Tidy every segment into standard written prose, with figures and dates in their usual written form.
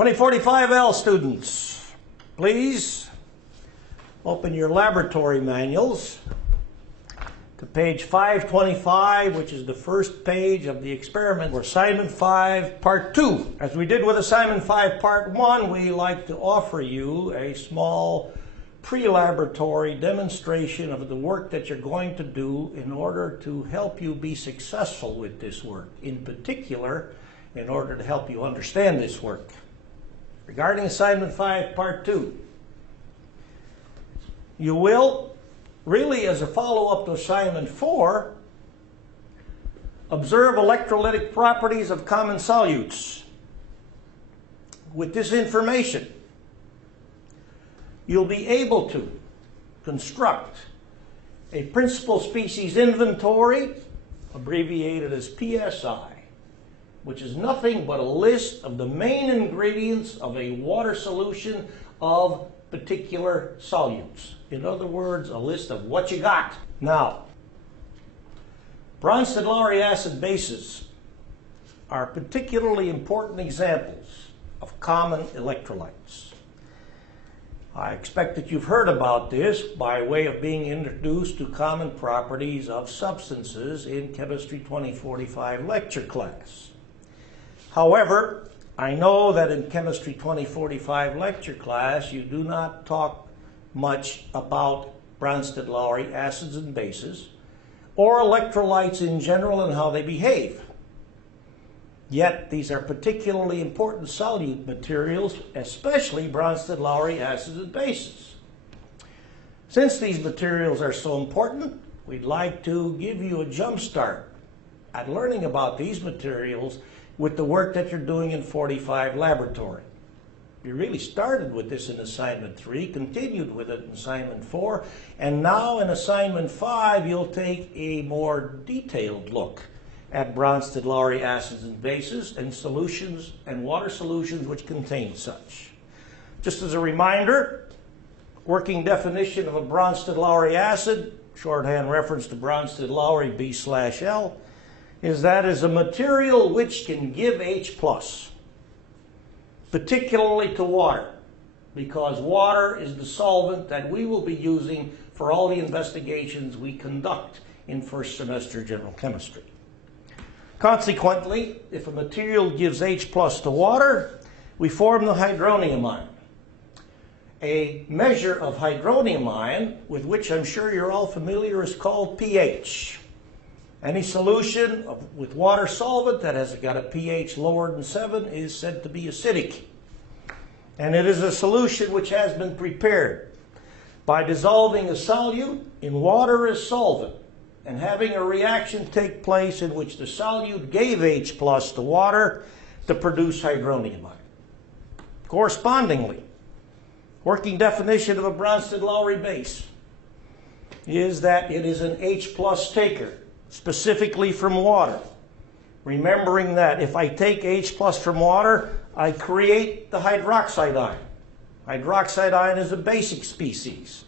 2045L students, please open your laboratory manuals to page 525, which is the first page of the experiment for assignment 5, part 2. As we did with assignment 5, part 1, we like to offer you a small pre-laboratory demonstration of the work that you're going to do in order to help you be successful with this work. In particular, in order to help you understand this work. Regarding assignment 5, part 2, you will, really as a follow-up to assignment 4, observe electrolytic properties of common solutes. With this information, you'll be able to construct a principal species inventory, abbreviated as PSI, which is nothing but a list of the main ingredients of a water solution of particular solutes. In other words, a list of what you got. Now, Bronsted-Lowry acid bases are particularly important examples of common electrolytes. I expect that you've heard about this by way of being introduced to common properties of substances in Chemistry 2045 lecture class. However, I know that in Chemistry 2045 lecture class you do not talk much about Bronsted-Lowry acids and bases or electrolytes in general and how they behave. Yet these are particularly important solute materials, especially Bronsted-Lowry acids and bases. Since these materials are so important, we'd like to give you a jump start at learning about these materials with the work that you're doing in 45 laboratory. You really started with this in assignment 3, continued with it in assignment 4, and now in assignment 5 you'll take a more detailed look at Bronsted-Lowry acids and bases and solutions and water solutions which contain such. Just as a reminder, working definition of a Bronsted-Lowry acid, shorthand reference to Bronsted-Lowry B/L, is that is a material which can give H+, particularly to water, because water is the solvent that we will be using for all the investigations we conduct in first semester general chemistry. Consequently, if a material gives H+ to water, we form the hydronium ion. A measure of hydronium ion, with which I'm sure you're all familiar, is called pH. Any solution with water solvent that has got a pH lower than 7 is said to be acidic. And it is a solution which has been prepared by dissolving a solute in water as solvent and having a reaction take place in which the solute gave H+ to water to produce hydronium ion. Correspondingly, working definition of a Bronsted-Lowry base is that it is an H+ taker, specifically from water. Remembering that if I take H+ from water, I create the hydroxide ion. Hydroxide ion is a basic species.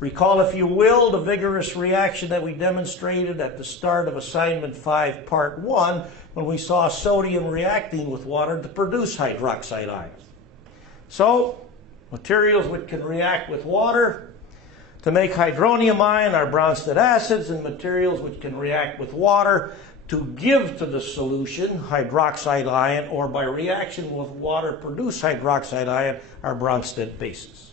Recall, if you will, the vigorous reaction that we demonstrated at the start of assignment 5, part 1, when we saw sodium reacting with water to produce hydroxide ions. So, materials which can react with water to make hydronium ion are Bronsted acids, and materials which can react with water to give to the solution hydroxide ion, or by reaction with water produce hydroxide ion, are Bronsted bases.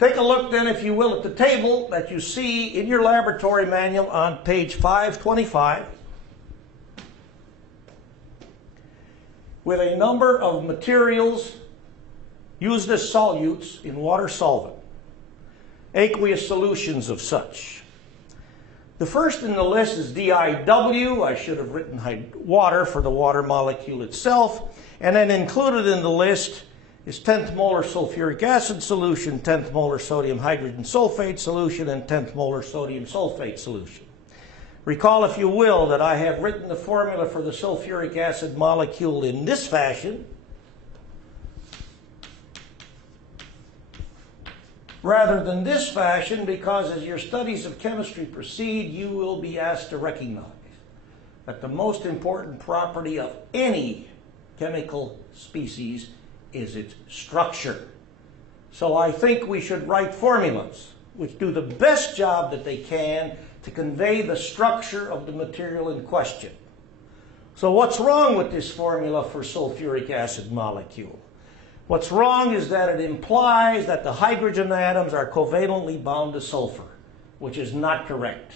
Take a look then, if you will, at the table that you see in your laboratory manual on page 525 with a number of materials used as solutes in water solvent, aqueous solutions of such. The first in the list is DIW. I should have written water for the water molecule itself. And then included in the list is 10th molar sulfuric acid solution, 10th molar sodium hydrogen sulfate solution, and 10th molar sodium sulfate solution. Recall, if you will, that I have written the formula for the sulfuric acid molecule in this fashion, rather than this fashion, because as your studies of chemistry proceed, you will be asked to recognize that the most important property of any chemical species is its structure. So I think we should write formulas which do the best job that they can to convey the structure of the material in question. So what's wrong with this formula for sulfuric acid molecule? What's wrong is that it implies that the hydrogen atoms are covalently bound to sulfur, which is not correct.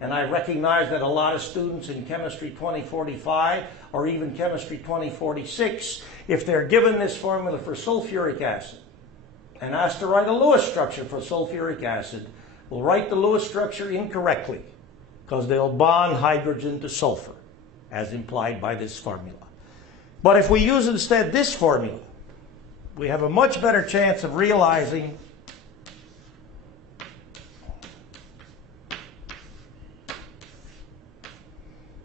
And I recognize that a lot of students in Chemistry 2045 or even Chemistry 2046, if they're given this formula for sulfuric acid and asked to write a Lewis structure for sulfuric acid, will write the Lewis structure incorrectly because they'll bond hydrogen to sulfur, as implied by this formula. But if we use instead this formula, we have a much better chance of realizing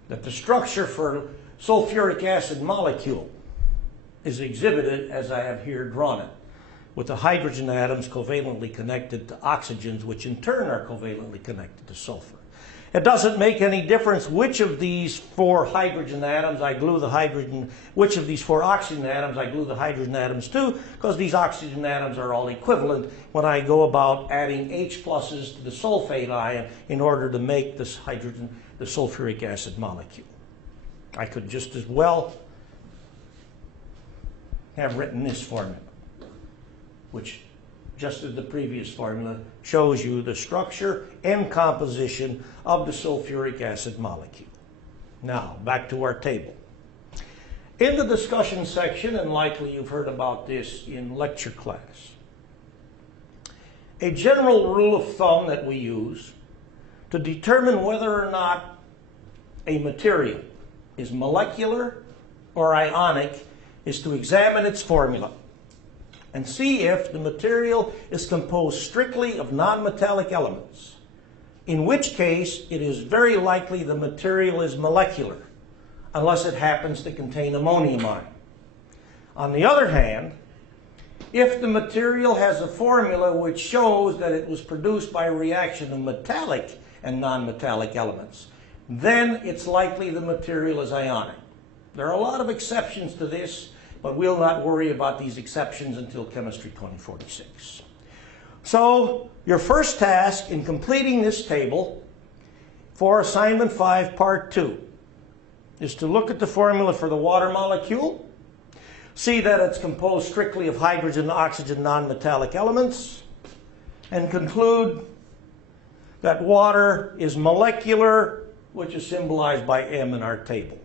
that the structure for sulfuric acid molecule is exhibited as I have here drawn it, with the hydrogen atoms covalently connected to oxygens, which in turn are covalently connected to sulfur. It doesn't make any difference which of these four hydrogen atoms I glue the hydrogen, which of these four oxygen atoms I glue the hydrogen atoms to, because these oxygen atoms are all equivalent when I go about adding H pluses to the sulfate ion in order to make this hydrogen, the sulfuric acid molecule. I could just as well have written this formula, which, just as the previous formula, shows you the structure and composition of the sulfuric acid molecule. Now, back to our table. In the discussion section, and likely you've heard about this in lecture class, a general rule of thumb that we use to determine whether or not a material is molecular or ionic is to examine its formula and see if the material is composed strictly of nonmetallic elements, in which case it is very likely the material is molecular, unless it happens to contain ammonium ion. On the other hand, if the material has a formula which shows that it was produced by a reaction of metallic and nonmetallic elements, then it's likely the material is ionic. There are a lot of exceptions to this, but we'll not worry about these exceptions until Chemistry 2046. So, your first task in completing this table for Assignment 5, Part 2, is to look at the formula for the water molecule, see that it's composed strictly of hydrogen, oxygen, nonmetallic elements, and conclude that water is molecular, which is symbolized by M in our table.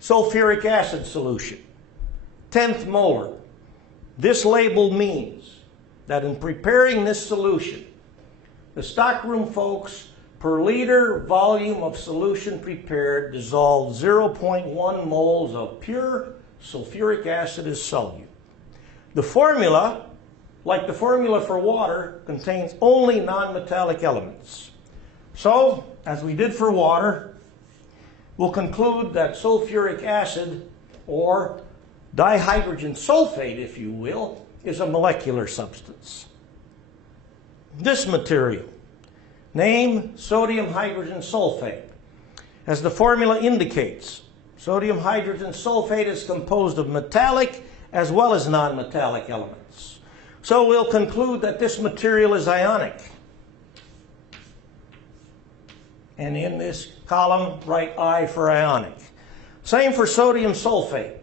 Sulfuric acid solution, 10th molar. This label means that in preparing this solution, the stockroom folks, per liter volume of solution prepared, dissolved 0.1 moles of pure sulfuric acid as solute. The formula, like the formula for water, contains only nonmetallic elements. So, as we did for water, we'll conclude that sulfuric acid, or dihydrogen sulfate, if you will, is a molecular substance. This material, name sodium hydrogen sulfate. As the formula indicates, sodium hydrogen sulfate is composed of metallic as well as nonmetallic elements. So we'll conclude that this material is ionic. And in this column, write I for ionic. Same for sodium sulfate.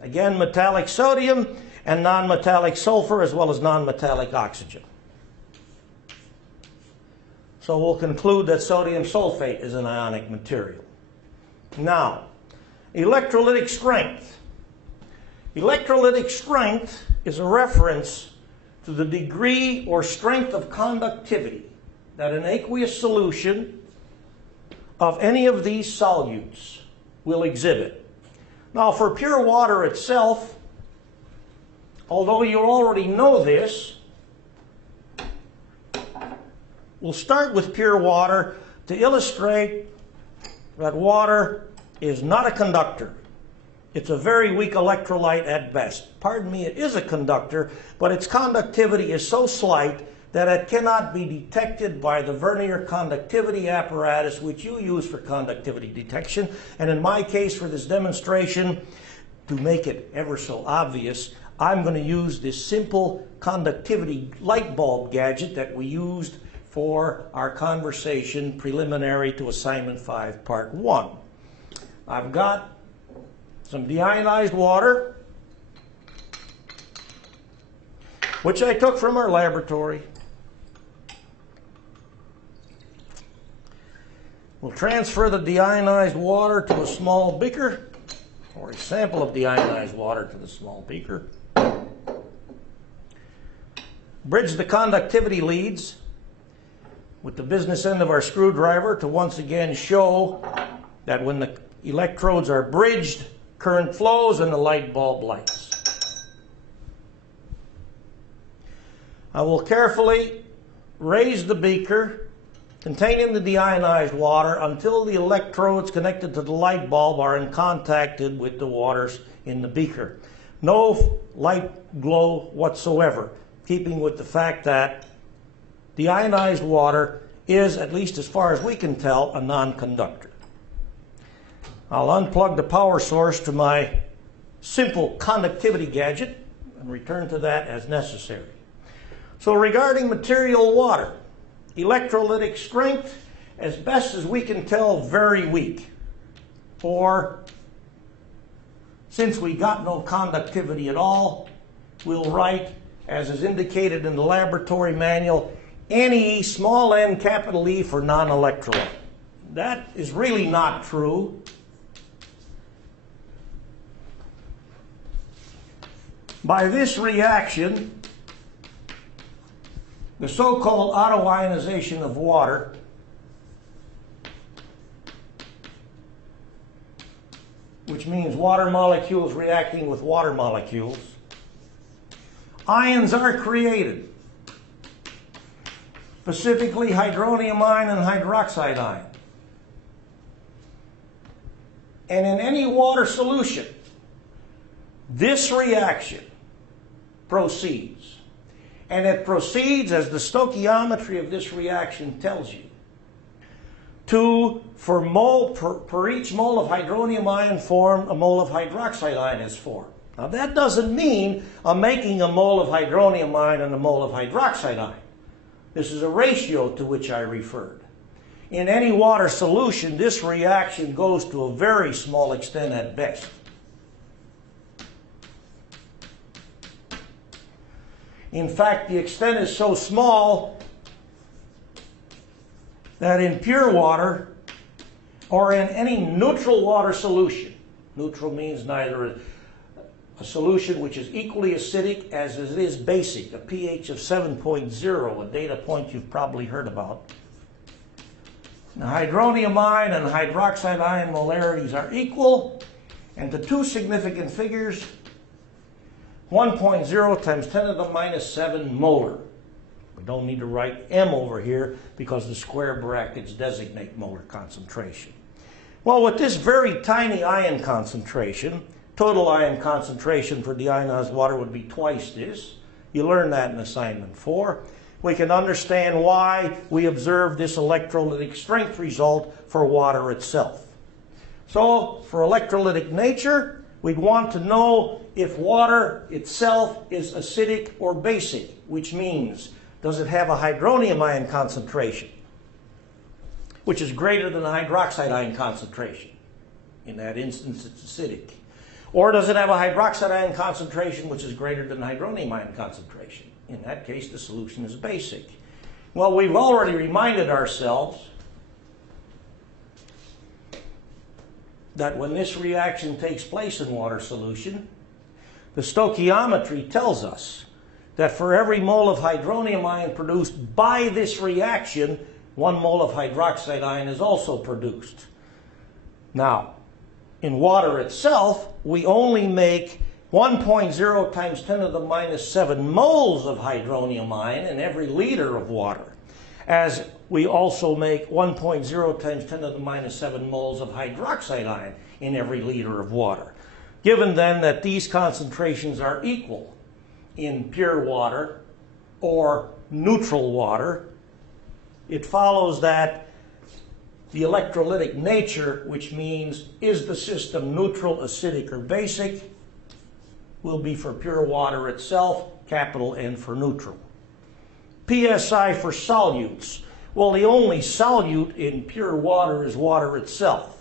Again, metallic sodium and nonmetallic sulfur as well as nonmetallic oxygen. So we'll conclude that sodium sulfate is an ionic material. Now, electrolytic strength. Electrolytic strength is a reference to the degree or strength of conductivity that an aqueous solution of any of these solutes will exhibit. Now, for pure water itself, although you already know this, we'll start with pure water to illustrate that water is not a conductor. It's a very weak electrolyte at best. Pardon me, it is a conductor, but its conductivity is so slight that it cannot be detected by the vernier conductivity apparatus which you use for conductivity detection. And in my case for this demonstration, to make it ever so obvious, I'm going to use this simple conductivity light bulb gadget that we used for our conversation preliminary to Assignment 5, Part 1. I've got some deionized water, which I took from our laboratory. We'll transfer the deionized water to a small beaker, or a sample of deionized water to the small beaker. Bridge the conductivity leads with the business end of our screwdriver to once again show that when the electrodes are bridged, current flows and the light bulb lights. I will carefully raise the beaker containing the deionized water until the electrodes connected to the light bulb are in contact with the waters in the beaker. No light glow whatsoever, keeping with the fact that deionized water is, at least as far as we can tell, a non-conductor. I'll unplug the power source to my simple conductivity gadget and return to that as necessary. So regarding material water, electrolytic strength, as best as we can tell, very weak. Or, since we got no conductivity at all, we'll write, as is indicated in the laboratory manual, NE, small n, capital E for non-electrolyte. That is really not true. By this reaction, the so-called autoionization of water which means water molecules reacting with water molecules, ions are created, specifically hydronium ion and hydroxide ion. And in any water solution, this reaction proceeds. And it proceeds, as the stoichiometry of this reaction tells you, per each mole of hydronium ion formed, a mole of hydroxide ion is formed. Now that doesn't mean I'm making a mole of hydronium ion and a mole of hydroxide ion. This is a ratio to which I referred. In any water solution, this reaction goes to a very small extent at best. In fact, the extent is so small that in pure water or in any neutral water solution, neutral means neither a solution which is equally acidic as it is basic, a pH of 7.0, a data point you've probably heard about. The hydronium ion and hydroxide ion molarities are equal, and the two significant figures, 1.0 times 10 to the minus 7 molar. We don't need to write M over here because the square brackets designate molar concentration. Well, with this very tiny ion concentration, total ion concentration for deionized water would be twice this. You learned that in Assignment 4. We can understand why we observe this electrolytic strength result for water itself. So, for electrolytic nature, we'd want to know if water itself is acidic or basic, which means, does it have a hydronium ion concentration, which is greater than the hydroxide ion concentration? In that instance, it's acidic. Or does it have a hydroxide ion concentration which is greater than the hydronium ion concentration? In that case, the solution is basic. Well, we've already reminded ourselves that when this reaction takes place in water solution, the stoichiometry tells us that for every mole of hydronium ion produced by this reaction, 1 mole of hydroxide ion is also produced. Now, in water itself, we only make 1.0 times 10 to the minus 7 moles of hydronium ion in every liter of water, as we also make 1.0 times 10 to the minus 7 moles of hydroxide ion in every liter of water. Given then that these concentrations are equal in pure water or neutral water, it follows that the electrolytic nature, which means is the system neutral, acidic, or basic, will be for pure water itself, capital N for neutral. PSI for solutes. Well, the only solute in pure water is water itself.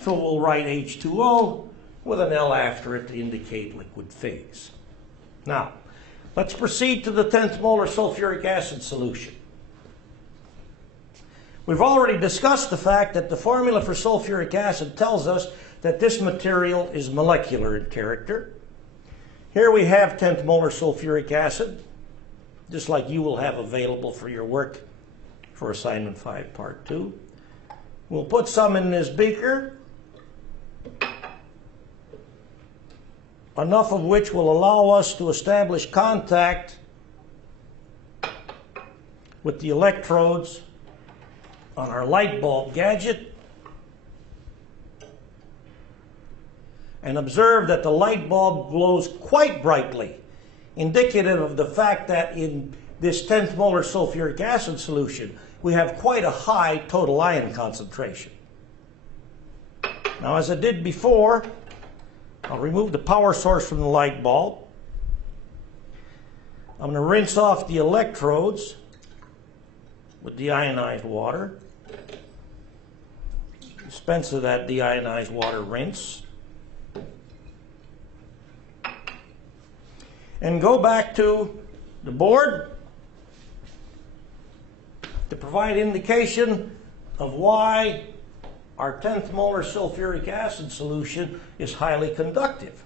So we'll write H2O with an L after it to indicate liquid phase. Now, let's proceed to the 10th molar sulfuric acid solution. We've already discussed the fact that the formula for sulfuric acid tells us that this material is molecular in character. Here we have 10th molar sulfuric acid, just like you will have available for your work for assignment 5, part 2. We'll put some in this beaker, enough of which will allow us to establish contact with the electrodes on our light bulb gadget, and observe that the light bulb glows quite brightly, indicative of the fact that in this 10th molar sulfuric acid solution we have quite a high total ion concentration. Now, as I did before, I'll remove the power source from the light bulb. I'm going to rinse off the electrodes with deionized water. Dispense of that deionized water rinse. And go back to the board to provide indication of why our 10th molar sulfuric acid solution is highly conductive.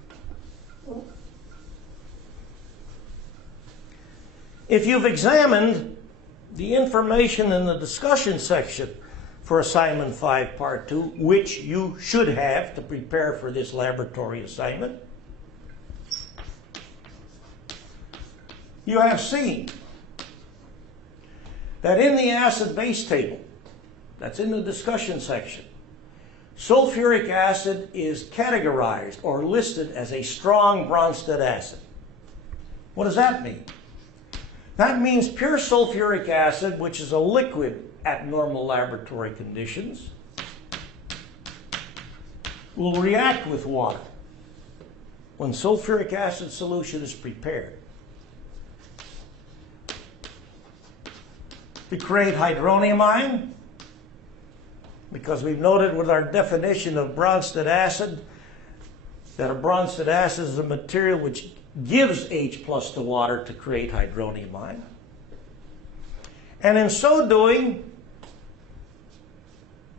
If you've examined the information in the discussion section for assignment 5, part 2, which you should have to prepare for this laboratory assignment, you have seen that in the acid-base table that's in the discussion section, sulfuric acid is categorized or listed as a strong Bronsted acid. What does that mean? That means pure sulfuric acid, which is a liquid at normal laboratory conditions, will react with water when sulfuric acid solution is prepared to create hydronium ion, because we've noted with our definition of Bronsted acid that a Bronsted acid is a material which gives H plus to water to create hydronium ion. And in so doing,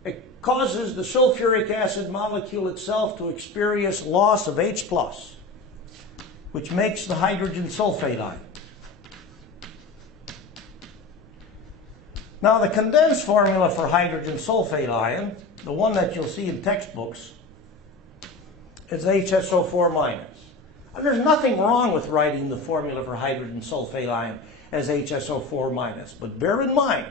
it causes the sulfuric acid molecule itself to experience loss of H plus, which makes the hydrogen sulfate ion. Now, the condensed formula for hydrogen sulfate ion, the one that you'll see in textbooks, is HSO4 minus. And there's nothing wrong with writing the formula for hydrogen sulfate ion as HSO4 minus. But bear in mind,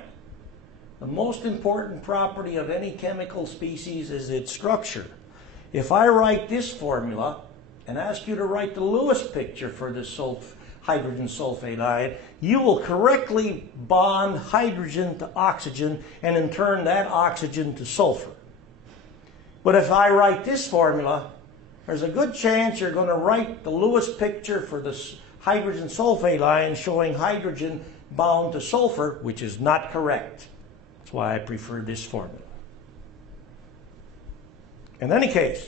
the most important property of any chemical species is its structure. If I write this formula and ask you to write the Lewis picture for this hydrogen sulfate ion, you will correctly bond hydrogen to oxygen and in turn that oxygen to sulfur. But if I write this formula, there's a good chance you're going to write the Lewis picture for this hydrogen sulfate ion showing hydrogen bound to sulfur, which is not correct. That's why I prefer this formula. In any case,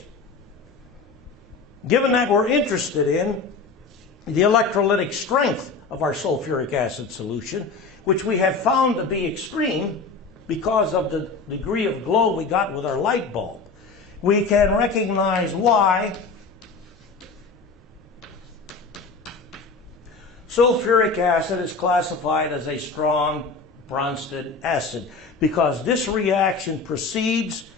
given that we're interested in the electrolytic strength of our sulfuric acid solution, which we have found to be extreme because of the degree of glow we got with our light bulb, we can recognize why sulfuric acid is classified as a strong Bronsted acid, because this reaction proceeds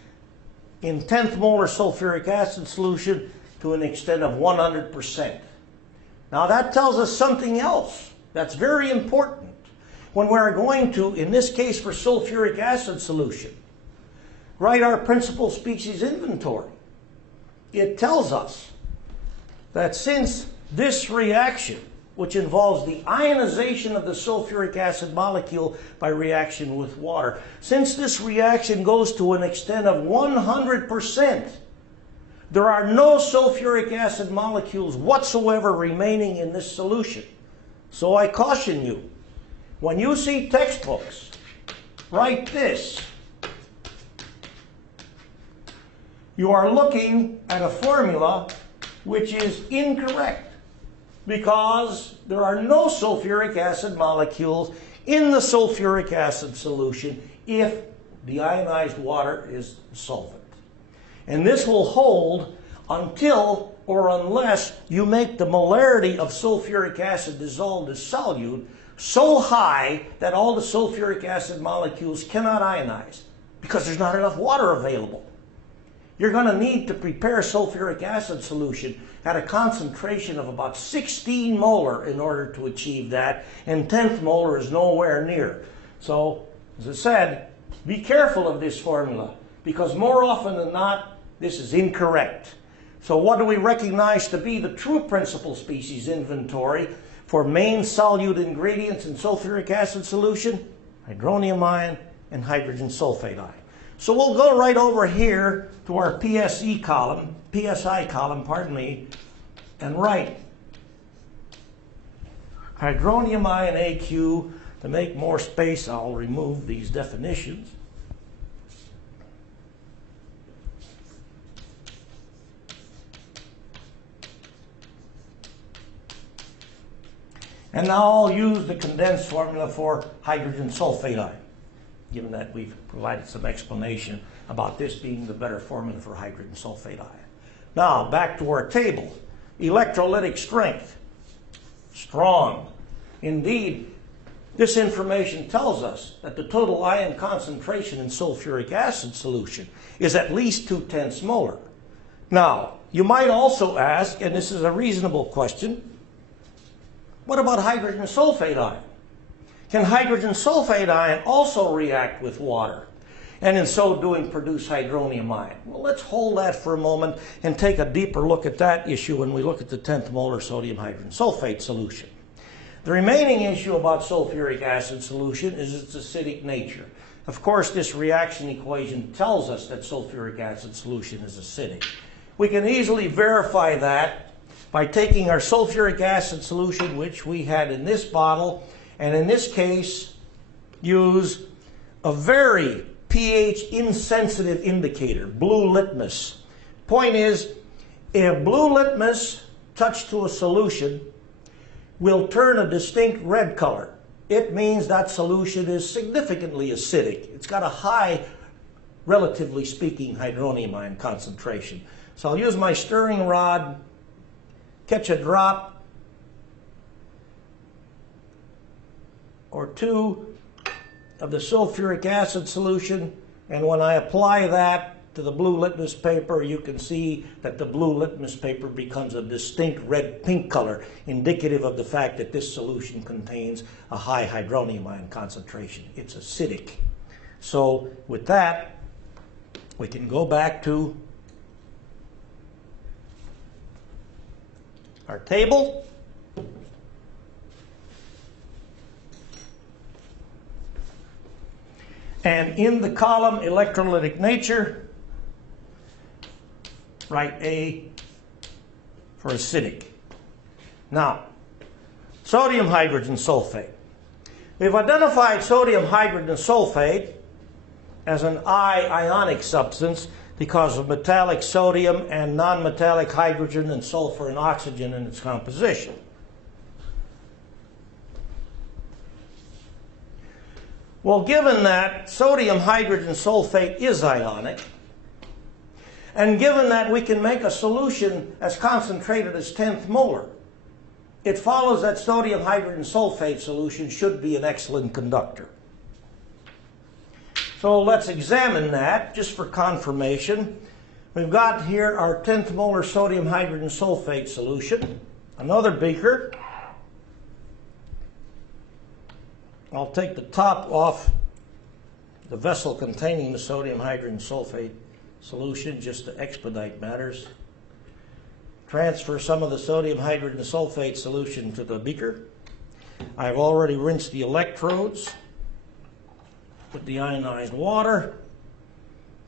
in 10th molar sulfuric acid solution to an extent of 100%. Now that tells us something else that's very important when we're going to, in this case for sulfuric acid solution, write our principal species inventory. It tells us that since this reaction which involves the ionization of the sulfuric acid molecule by reaction with water. Since this reaction goes to an extent of 100%, there are no sulfuric acid molecules whatsoever remaining in this solution. So I caution you, when you see textbooks write this, you are looking at a formula which is incorrect, because there are no sulfuric acid molecules in the sulfuric acid solution if the ionized water is solvent. And this will hold until or unless you make the molarity of sulfuric acid dissolved as solute so high that all the sulfuric acid molecules cannot ionize because there's not enough water available. You're going to need to prepare sulfuric acid solution at a concentration of about 16 molar in order to achieve that, and 10th molar is nowhere near. So, as I said, be careful of this formula, because more often than not, this is incorrect. So what do we recognize to be the true principal species inventory for main solute ingredients in sulfuric acid solution? Hydronium ion and hydrogen sulfate ion. So we'll go right over here to our PSI column, and write hydronium ion AQ. To make more space, I'll remove these definitions. And now I'll use the condensed formula for hydrogen sulfate ion, given that we've provided some explanation about this being the better formula for hydrogen sulfate ion. Now, back to our table. Electrolytic strength, strong. Indeed, this information tells us that the total ion concentration in sulfuric acid solution is at least 2/10 molar. Now, you might also ask, and this is a reasonable question, what about hydrogen sulfate ion? Can hydrogen sulfate ion also react with water, and in so doing produce hydronium ion? Well, let's hold that for a moment and take a deeper look at that issue when we look at the 10th molar sodium hydrogen sulfate solution. The remaining issue about sulfuric acid solution is its acidic nature. Of course, this reaction equation tells us that sulfuric acid solution is acidic. We can easily verify that by taking our sulfuric acid solution, which we had in this bottle, and in this case, use a very pH insensitive indicator, blue litmus. Point is, if blue litmus touched to a solution will turn a distinct red color, it means that solution is significantly acidic. It's got a high, relatively speaking, hydronium ion concentration. So I'll use my stirring rod, catch a drop or two of the sulfuric acid solution, and when I apply that to the blue litmus paper, you can see that the blue litmus paper becomes a distinct red-pink color, indicative of the fact that this solution contains a high hydronium ion concentration. It's acidic. So with that, we can go back to our table. And in the column electrolytic nature, write A for acidic. Now, sodium hydrogen sulfate. We've identified sodium hydrogen sulfate as an ionic substance because of metallic sodium and non-metallic hydrogen and sulfur and oxygen in its composition. Well, given that sodium hydrogen sulfate is ionic, and given that we can make a solution as concentrated as 10th molar, it follows that sodium hydrogen sulfate solution should be an excellent conductor. So let's examine that just for confirmation. We've got here our 10th molar sodium hydrogen sulfate solution, another beaker. I'll take the top off the vessel containing the sodium hydrogen sulfate solution just to expedite matters. transfer some of the sodium hydrogen sulfate solution to the beaker. I've already rinsed the electrodes with the ionized water,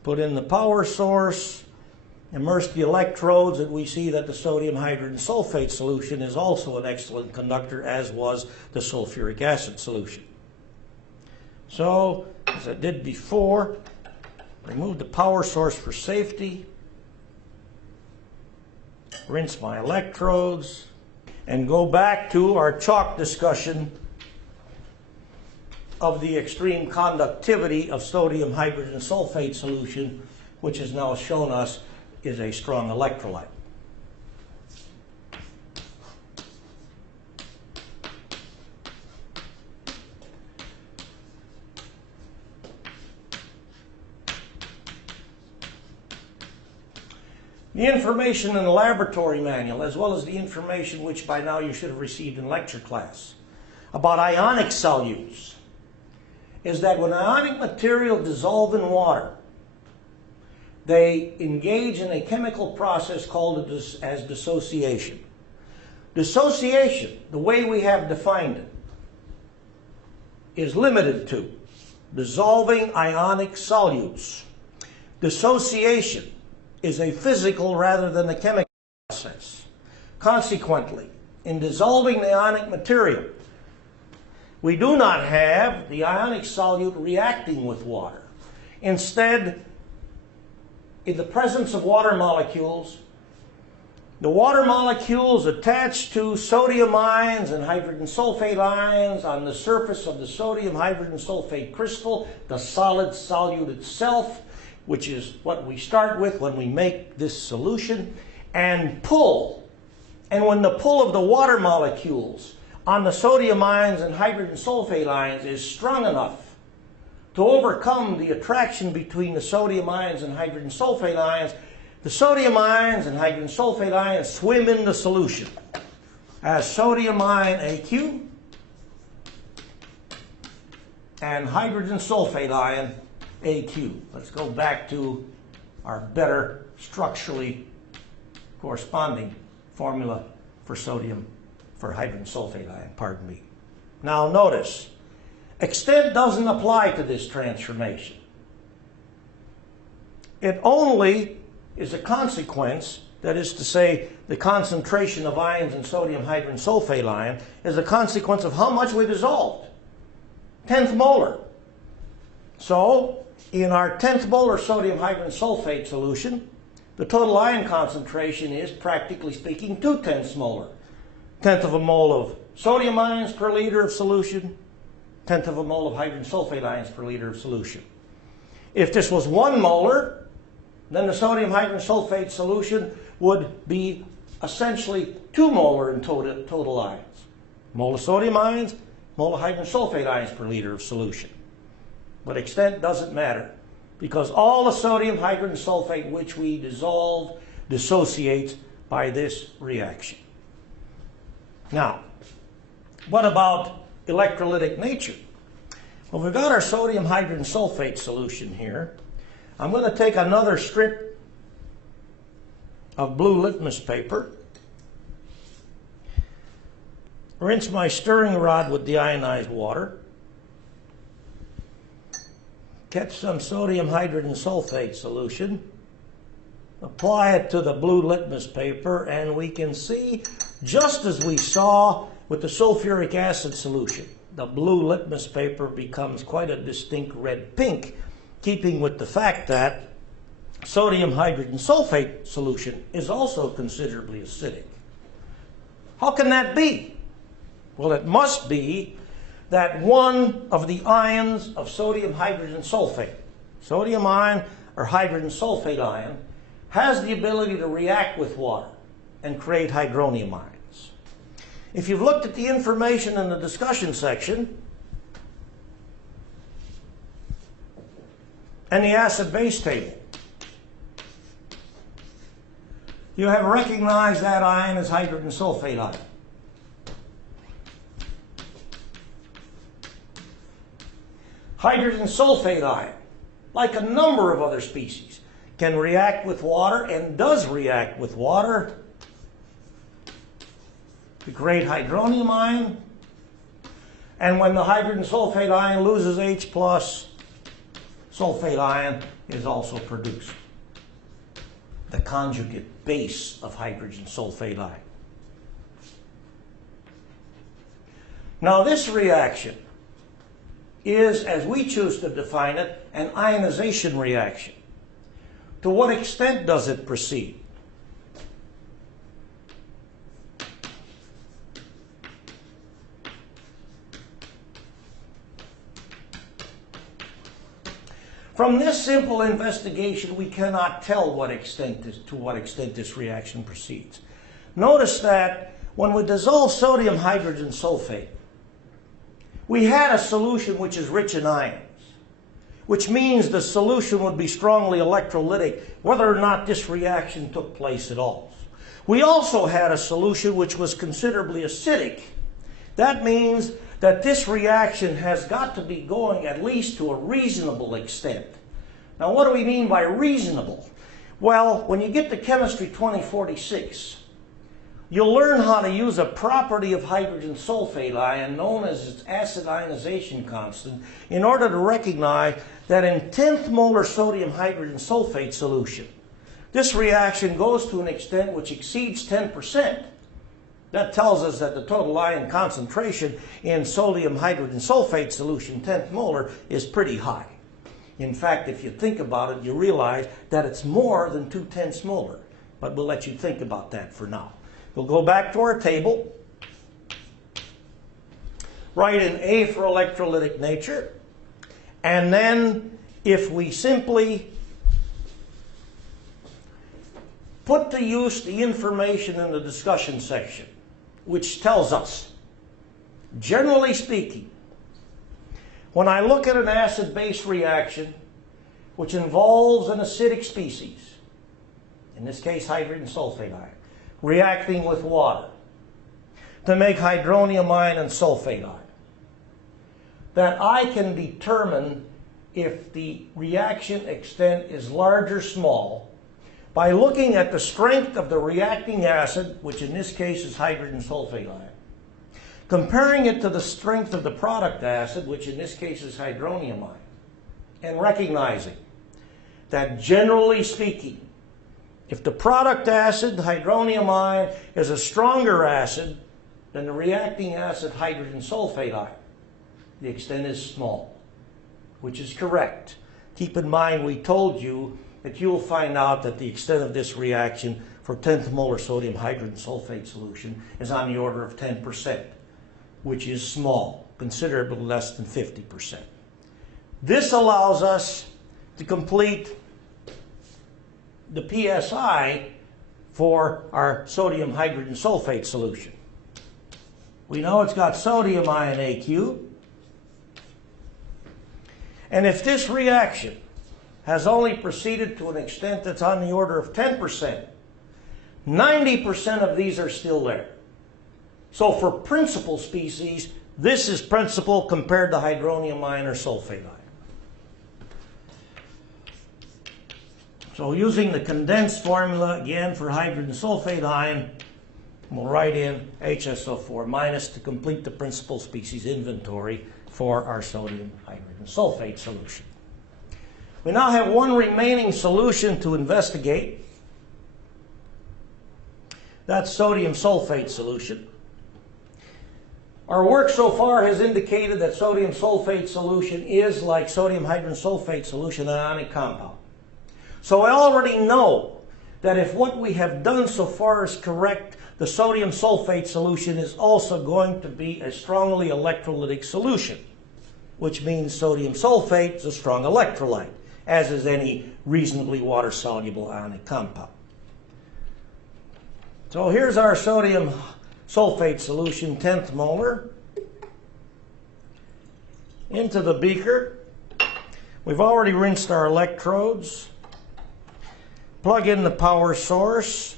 put in the power source, immerse the electrodes, and we see that the sodium hydrogen sulfate solution is also an excellent conductor, as was the sulfuric acid solution. So, as I did before, remove the power source for safety, rinse my electrodes, and go back to our chalk discussion of the extreme conductivity of sodium hydrogen sulfate solution, which has now shown us is a strong electrolyte. The information in the laboratory manual, as well as the information which by now you should have received in lecture class about ionic solutes, is that when ionic material dissolve in water, they engage in a chemical process called as dissociation. Dissociation, the way we have defined it, is limited to dissolving ionic solutes. Dissociation is a physical rather than a chemical process. Consequently, in dissolving the ionic material, we do not have the ionic solute reacting with water. Instead, in the presence of water molecules, the water molecules attach to sodium ions and hydrogen sulfate ions on the surface of the sodium hydrogen sulfate crystal, the solid solute itself, which is what we start with when we make this solution, and pull. And when the pull of the water molecules on the sodium ions and hydrogen sulfate ions is strong enough to overcome the attraction between the sodium ions and hydrogen sulfate ions, the sodium ions and hydrogen sulfate ions swim in the solution as sodium ion AQ and hydrogen sulfate ion AQ. Let's go back to our better structurally corresponding formula for hydrogen sulfate ion, pardon me. Now notice, extent doesn't apply to this transformation. It only is a consequence, that is to say, the concentration of ions in sodium hydrogen sulfate ion is a consequence of how much we dissolved. 10th molar. So, in our 10th molar sodium hydrogen sulfate solution, the total ion concentration is, practically speaking, 2/10 molar. 1/10 of a mole of sodium ions per liter of solution, 1/10 of a mole of hydrogen sulfate ions per liter of solution. If this was 1 molar, then the sodium hydrogen sulfate solution would be essentially 2 molar in total ions. Mole of sodium ions, mole of hydrogen sulfate ions per liter of solution. But extent doesn't matter, because all the sodium hydrogen sulfate which we dissolve dissociates by this reaction. Now, what about electrolytic nature? Well, we've got our sodium hydrogen sulfate solution here. I'm going to take another strip of blue litmus paper, rinse my stirring rod with the ionized water, catch some sodium hydrogen sulfate solution, apply it to the blue litmus paper, and we can see, just as we saw with the sulfuric acid solution, the blue litmus paper becomes quite a distinct red pink, keeping with the fact that sodium hydrogen sulfate solution is also considerably acidic. How can that be? Well, it must be that one of the ions of sodium hydrogen sulfate, sodium ion or hydrogen sulfate ion, has the ability to react with water and create hydronium ions. If you've looked at the information in the discussion section and the acid-base table, you have recognized that ion as hydrogen sulfate ion. Hydrogen sulfate ion, like a number of other species, can react with water and does react with water to create hydronium ion. And when the hydrogen sulfate ion loses H+, sulfate ion is also produced. The conjugate base of hydrogen sulfate ion. Now this reaction is, as we choose to define it, an ionization reaction. To what extent does it proceed? From this simple investigation, we cannot tell to what extent this reaction proceeds. Notice that when we dissolve sodium hydrogen sulfate, we had a solution which is rich in ions, which means the solution would be strongly electrolytic whether or not this reaction took place at all. We also had a solution which was considerably acidic. That means that this reaction has got to be going at least to a reasonable extent. Now, what do we mean by reasonable? Well, when you get to Chemistry 2046, you'll learn how to use a property of hydrogen sulfate ion known as its acid ionization constant in order to recognize that in 10th molar sodium hydrogen sulfate solution, this reaction goes to an extent which exceeds 10%. That tells us that the total ion concentration in sodium hydrogen sulfate solution, 10th molar, is pretty high. In fact, if you think about it, you realize that it's more than 2/10 molar. But we'll let you think about that for now. We'll go back to our table, write in A for electrolytic nature, and then if we simply put to use the information in the discussion section, which tells us, generally speaking, when I look at an acid-base reaction which involves an acidic species, in this case hydrogen sulfate ion, reacting with water to make hydronium ion and sulfate ion, that I can determine if the reaction extent is large or small by looking at the strength of the reacting acid, which in this case is hydrogen sulfate ion, comparing it to the strength of the product acid, which in this case is hydronium ion, and recognizing that generally speaking, if the product acid, the hydronium ion, is a stronger acid than the reacting acid, hydrogen sulfate ion, the extent is small, which is correct. Keep in mind, we told you that you will find out that the extent of this reaction for 10th molar sodium hydrogen sulfate solution is on the order of 10%, which is small, considerably less than 50%. This allows us to complete the PSI for our sodium hydrogen sulfate solution. We know it's got sodium ion AQ, and if this reaction has only proceeded to an extent that's on the order of 10%, 90% of these are still there. So for principal species, this is principal compared to hydronium ion or sulfate ion. So using the condensed formula again for hydrogen sulfate ion, we'll write in HSO4 minus to complete the principal species inventory for our sodium hydrogen sulfate solution. We now have one remaining solution to investigate. That's sodium sulfate solution. Our work so far has indicated that sodium sulfate solution is, like sodium hydrogen sulfate solution, an ionic compound. So I already know that if what we have done so far is correct, the sodium sulfate solution is also going to be a strongly electrolytic solution, which means sodium sulfate is a strong electrolyte, as is any reasonably water-soluble ionic compound. So here's our sodium sulfate solution, 10th molar, into the beaker. We've already rinsed our electrodes. Plug in the power source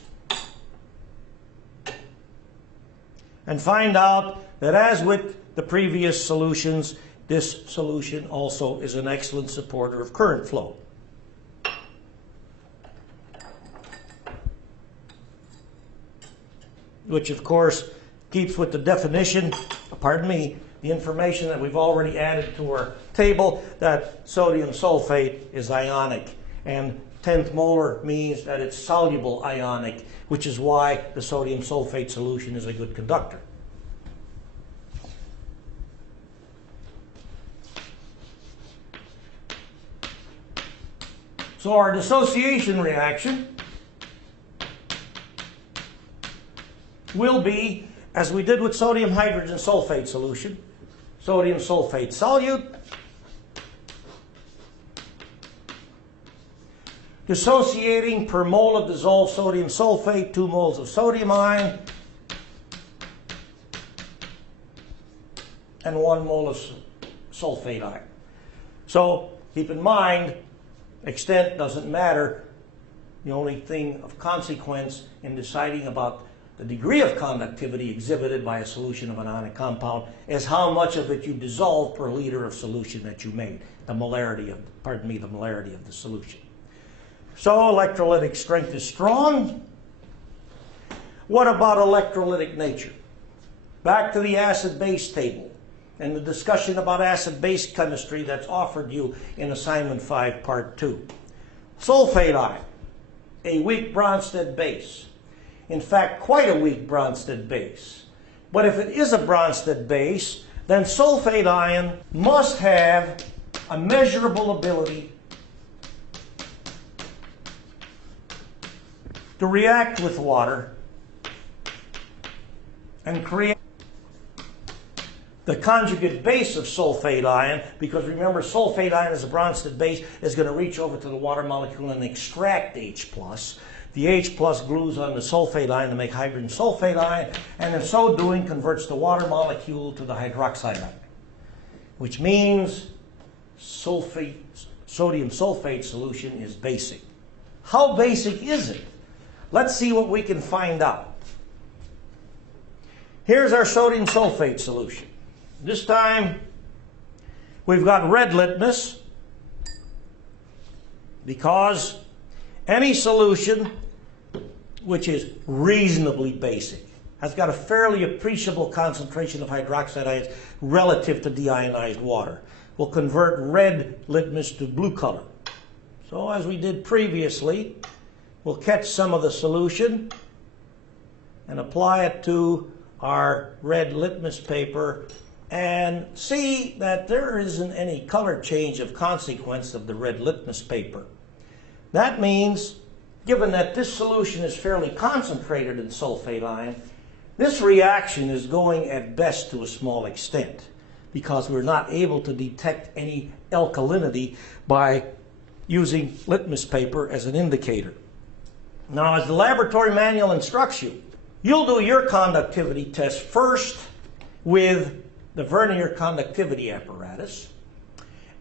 and find out that, as with the previous solutions, this solution also is an excellent supporter of current flow. Which, of course, keeps with the definition, pardon me, the information that we've already added to our table, that sodium sulfate is ionic. And 10th molar means that it's soluble ionic, which is why the sodium sulfate solution is a good conductor. So our dissociation reaction will be, as we did with sodium hydrogen sulfate solution, sodium sulfate solute, dissociating per mole of dissolved sodium sulfate, 2 moles of sodium ion, and 1 mole of sulfate ion. So keep in mind, extent doesn't matter. The only thing of consequence in deciding about the degree of conductivity exhibited by a solution of an ionic compound is how much of it you dissolve per liter of solution that you made, the molarity of, the molarity of the solution. So electrolytic strength is strong. What about electrolytic nature? Back to the acid-base table and the discussion about acid-base chemistry that's offered you in Assignment 5, Part 2. Sulfate ion, a weak Bronsted base. In fact, quite a weak Bronsted base. But if it is a Bronsted base, then sulfate ion must have a measurable ability to react with water and create the conjugate base of sulfate ion, because remember, sulfate ion as a Bronsted base is going to reach over to the water molecule and extract H+. The H+ glues on the sulfate ion to make hydrogen sulfate ion, and in so doing converts the water molecule to the hydroxide ion, which means sodium sulfate solution is basic. How basic is it? Let's see what we can find out. Here's our sodium sulfate solution. This time we've got red litmus, because any solution which is reasonably basic has got a fairly appreciable concentration of hydroxide ions relative to deionized water. We'll convert red litmus to blue color. So as we did previously, we'll catch some of the solution and apply it to our red litmus paper and see that there isn't any color change of consequence of the red litmus paper. That means, given that this solution is fairly concentrated in sulfate ion, this reaction is going at best to a small extent, because we're not able to detect any alkalinity by using litmus paper as an indicator. Now, as the laboratory manual instructs you, you'll do your conductivity test first with the Vernier conductivity apparatus,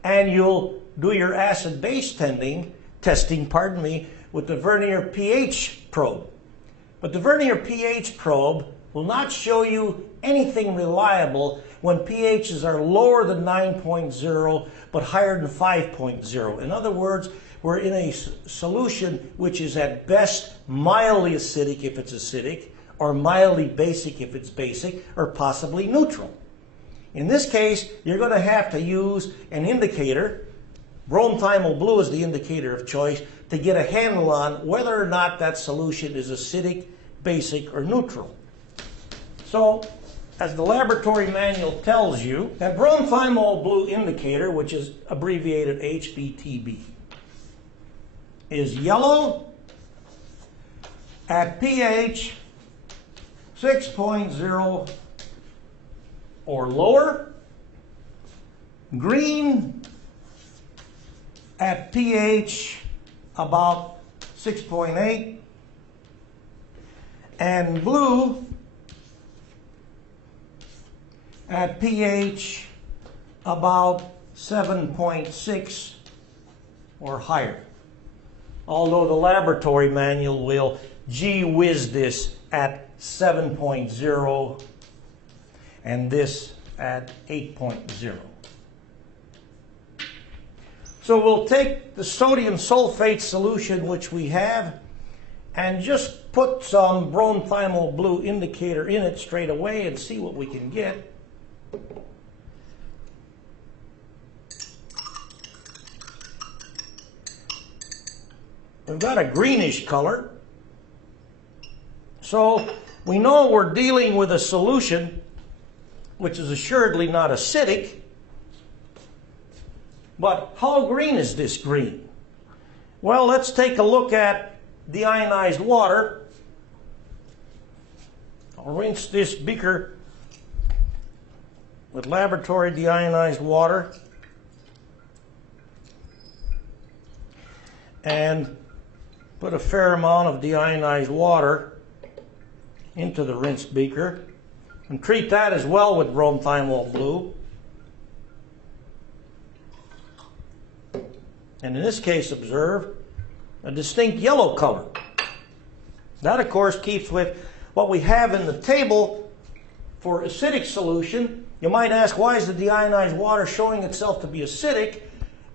and you'll do your acid-base testing, with the Vernier pH probe. But the Vernier pH probe will not show you anything reliable when pHs are lower than 9.0 but higher than 5.0. In other words, we're in a solution which is at best mildly acidic if it's acidic, or mildly basic if it's basic, or possibly neutral. In this case, you're going to have to use an indicator. Bromethymol blue is the indicator of choice to get a handle on whether or not that solution is acidic, basic, or neutral. So, as the laboratory manual tells you, that bromethymol blue indicator, which is abbreviated HBTB, is yellow at pH 6.0 or lower, green at pH about 6.8, and blue at pH about 7.6 or higher. Although the laboratory manual will gee whiz this at 7.0 and this at 8.0. So we'll take the sodium sulfate solution which we have and just put some bromethymol blue indicator in it straight away and see what we can get. We've got a greenish color. So we know we're dealing with a solution which is assuredly not acidic. But how green is this green? Well, let's take a look at deionized water. I'll rinse this beaker with laboratory deionized water and put a fair amount of deionized water into the rinsed beaker and treat that as well with bromethymol blue. And in this case, observe a distinct yellow color. That, of course, keeps with what we have in the table for acidic solution. You might ask, why is the deionized water showing itself to be acidic?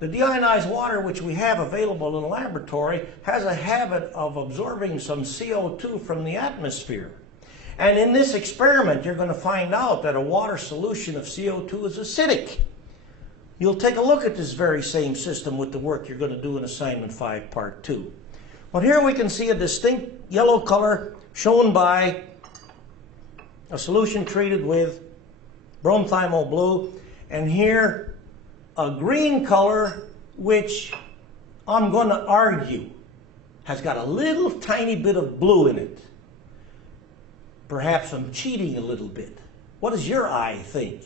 The deionized water which we have available in the laboratory has a habit of absorbing some CO2 from the atmosphere. And in this experiment, you're going to find out that a water solution of CO2 is acidic. You'll take a look at this very same system with the work you're going to do in Assignment 5, Part 2. But here we can see a distinct yellow color shown by a solution treated with bromethymol blue, and here a green color which I'm going to argue has got a little tiny bit of blue in it. Perhaps I'm cheating a little bit. What does your eye think?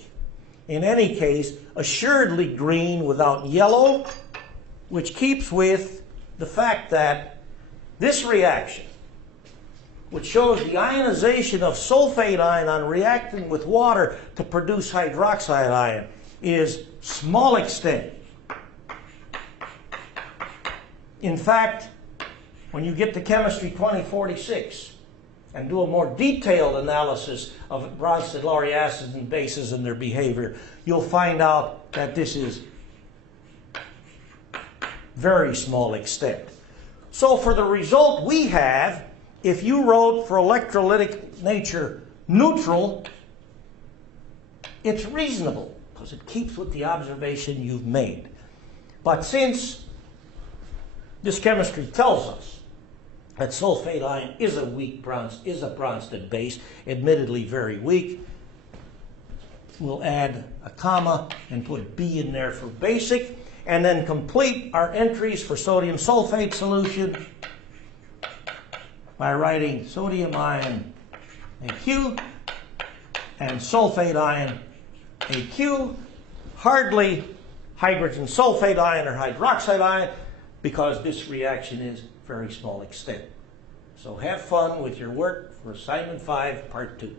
In any case, assuredly green without yellow, which keeps with the fact that this reaction, which shows the ionization of sulfate ion reacting with water to produce hydroxide ion, is small extent. In fact, when you get to Chemistry 2046 and do a more detailed analysis of Bronsted-Lowry acids and bases and their behavior, you'll find out that this is very small extent. So for the result we have, if you wrote for electrolytic nature neutral, it's reasonable because it keeps with the observation you've made. But since this chemistry tells us that sulfate ion is a weak Bronsted base, admittedly very weak, we'll add a comma and put B in there for basic, and then complete our entries for sodium sulfate solution by writing sodium ion AQ and sulfate ion AQ, hardly hydrogen sulfate ion or hydroxide ion, because this reaction is very small extent. So have fun with your work for Assignment 5, Part 2.